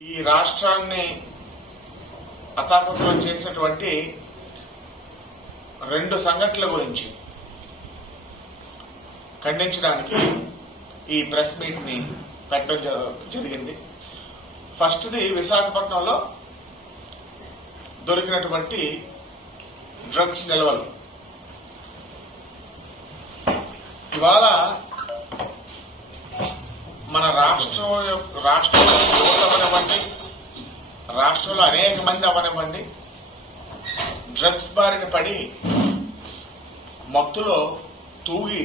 ఈ రాష్ట్రాన్ని అతాపకులం చేసినటువంటి రెండు సంఘటనల గురించి ఖండించడానికి ఈ ప్రెస్ మీట్ ని పెట్టడం జరిగింది. ఫస్ట్ది విశాఖపట్నంలో దొరికినటువంటి డ్రగ్స్ నిల్వలు. ఇవాళ మన రాష్ట్రంలో యువత అవనివ్వండి, రాష్ట్రంలో అనేక మంది అవనివ్వండి, డ్రగ్స్ బారిన పడి మత్తులో తూగి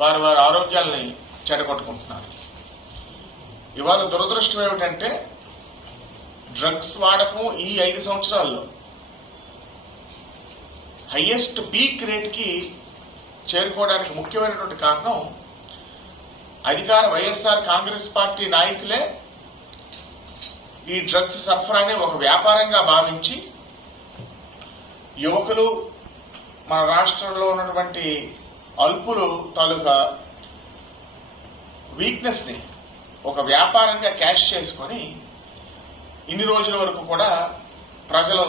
వారి ఆరోగ్యాలని చెడగొట్టుకుంటున్నారు. ఇవాళ దురదృష్టం ఏమిటంటే డ్రగ్స్ వాడకం ఈ 5 సంవత్సరాల్లో హైయెస్ట్ పీక్ రేట్కి చేరుకోవడానికి ముఖ్యమైనటువంటి కారణం అధికార వైఎస్ఆర్ కాంగ్రెస్ పార్టీ నాయకులే ఈ డ్రగ్స్ సరఫరాని ఒక వ్యాపారంగా భావించి యువకులు, మన రాష్ట్రంలో ఉన్నటువంటి అల్పులు తాలూకా వీక్నెస్ ని ఒక వ్యాపారంగా క్యాష్ చేసుకొని ఇన్ని రోజుల వరకు కూడా ప్రజల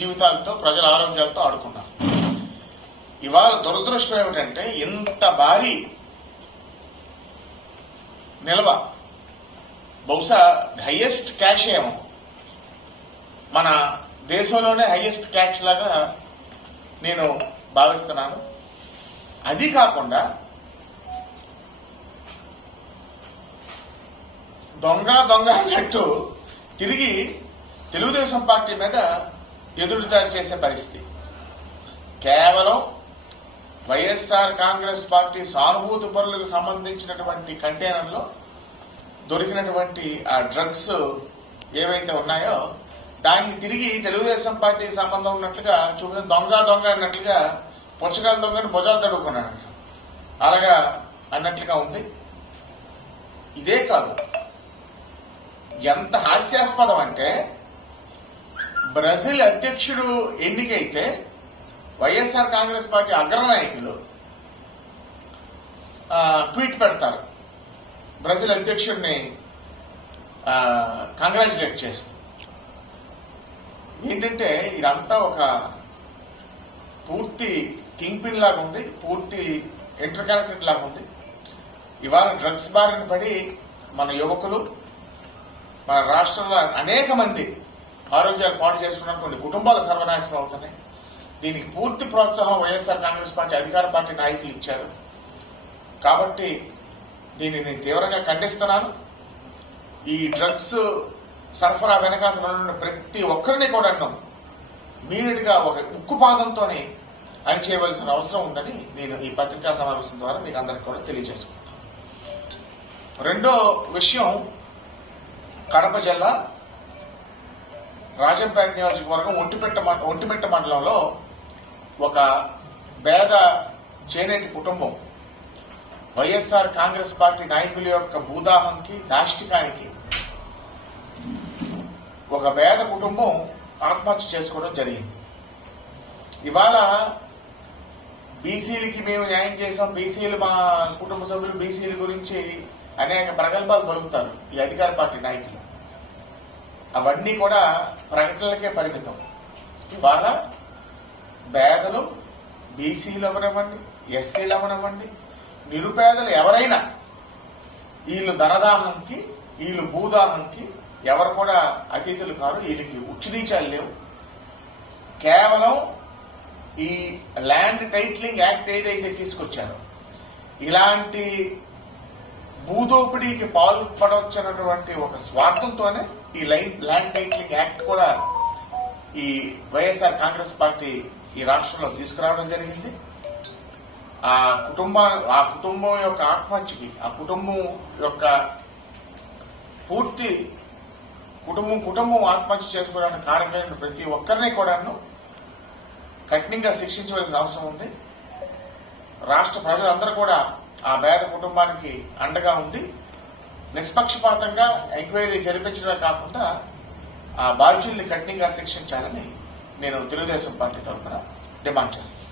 జీవితాలతో, ప్రజల ఆరోగ్యాలతో ఆడుకున్నారు. ఇవాళ దురదృష్టం ఏమిటంటే ఇంత భారీ నిల్వ, బహుశా హైయెస్ట్ క్యాష్ ఏమో, మన దేశంలోనే హైయెస్ట్ క్యాష్ లాగా నేను భావిస్తున్నాను. అది కాకుండా దొంగ అన్నట్టు తిరిగి తెలుగుదేశం పార్టీ మీద ఎదురుదాడి చేసే పరిస్థితి. కేవలం వైఎస్ఆర్ కాంగ్రెస్ పార్టీ సానుభూతి పరులకు సంబంధించినటువంటి కంటైనర్లో దొరికినటువంటి ఆ డ్రగ్స్ ఏవైతే ఉన్నాయో దాన్ని తిరిగి తెలుగుదేశం పార్టీ సంబంధం ఉన్నట్లుగా చూపించిన దొంగ అన్నట్లుగా పుచ్చకాల దొంగని భుజాలు తడుకున్నాడు, అలాగా అన్నట్లుగా ఉంది. ఇదే కాదు, ఎంత హాస్యాస్పదం అంటే బ్రెజిల్ అధ్యక్షుడు ఎన్నికైతే వైఎస్ఆర్ కాంగ్రెస్ పార్టీ అగ్రనాయకులు ట్వీట్ పెడతారు బ్రెజిల్ అధ్యక్షుడిని కంగ్రాచులేట్ చేస్తూ. ఏంటంటే ఇదంతా ఒక పూర్తి కింగ్ పిన్ లాగా ఉంది, పూర్తి ఇంటర్ కనెక్టెడ్ లాగా ఉంది. ఇవాళ డ్రగ్స్ బారిన పడి మన యువకులు, మన రాష్ట్రంలో అనేక మంది ఆరోగ్యాలు పాటు చేసుకున్న కొన్ని కుటుంబాలు సర్వనాశనం అవుతున్నాయి. దీనికి పూర్తి ప్రోత్సాహం వైఎస్ఆర్ కాంగ్రెస్ పార్టీ అధికార పార్టీ నాయకులు ఇచ్చారు. కాబట్టి దీన్ని నేను తీవ్రంగా ఖండిస్తున్నాను. ఈ డ్రగ్స్ సరఫరా వెనకాల ప్రతి ఒక్కరిని కూడా ఇమీడియట్ గా ఒక ఉక్కుపాదంతోనే అణిచేయవలసిన అవసరం ఉందని నేను ఈ పత్రికా సమావేశం ద్వారా మీకు అందరికీ కూడా తెలియజేసుకుంటాను. రెండో విషయం, కడప జిల్లా రాజంపేట నియోజకవర్గం ఒంటిమిట్ట మండలంలో ఒక పేద చేనేతి కుటుంబం వైఎస్ఆర్ కాంగ్రెస్ పార్టీ నాయకుల యొక్క భూదాహంకి, దాష్టికానికి ఒక పేద కుటుంబం ఆత్మహత్య చేసుకోవడం జరిగింది. ఇవాళ బీసీలకి మేము న్యాయం చేసాం, బీసీలు మా కుటుంబ సభ్యులు బీసీల గురించి అనేక ప్రగల్భాలు పలుకుతారు ఈ అధికార పార్టీ నాయకులు. అవన్నీ కూడా ప్రకటనలకే పరిమితం. ఇవాళ పేదలు, బీసీలు అవనివ్వండి, ఎస్సీలు అవనివ్వండి, నిరుపేదలు ఎవరైనా వీళ్ళు ధనదాహంకి, వీళ్ళు భూదాహంకి ఎవరు కూడా అతిథులు కాదు. వీళ్ళకి ఉచ్చునీచాలు లేవు. కేవలం ఈ ల్యాండ్ టైటిలింగ్ యాక్ట్ ఏదైతే తీసుకొచ్చారో ఇలాంటి భూదోపిడీకి పాల్పడవచ్చన్నటువంటి ఒక స్వార్థంతోనే ఈ ల్యాండ్ టైటిలింగ్ యాక్ట్ కూడా ఈ వైఎస్ఆర్ కాంగ్రెస్ పార్టీ ఈ రాష్ట్రంలో తీసుకురావడం జరిగింది. ఆ కుటుంబం యొక్క ఆత్మహత్యకి, ఆ కుటుంబం యొక్క పూర్తి కుటుంబం ఆత్మహత్య చేసుకోవడానికి కారణమైన ప్రతి ఒక్కరిని కూడా కఠినంగా శిక్షించవలసిన అవసరం ఉంది. రాష్ట్ర ప్రజలందరూ కూడా ఆ పేద కుటుంబానికి అండగా ఉండి నిష్పక్షపాతంగా ఎంక్వైరీ జరిపించడమే కాకుండా ఆ బాధ్యుల్ని కఠినంగా శిక్షించాలని నేను తెలుగుదేశం పార్టీ తరఫున డిమాండ్ చేస్తాను.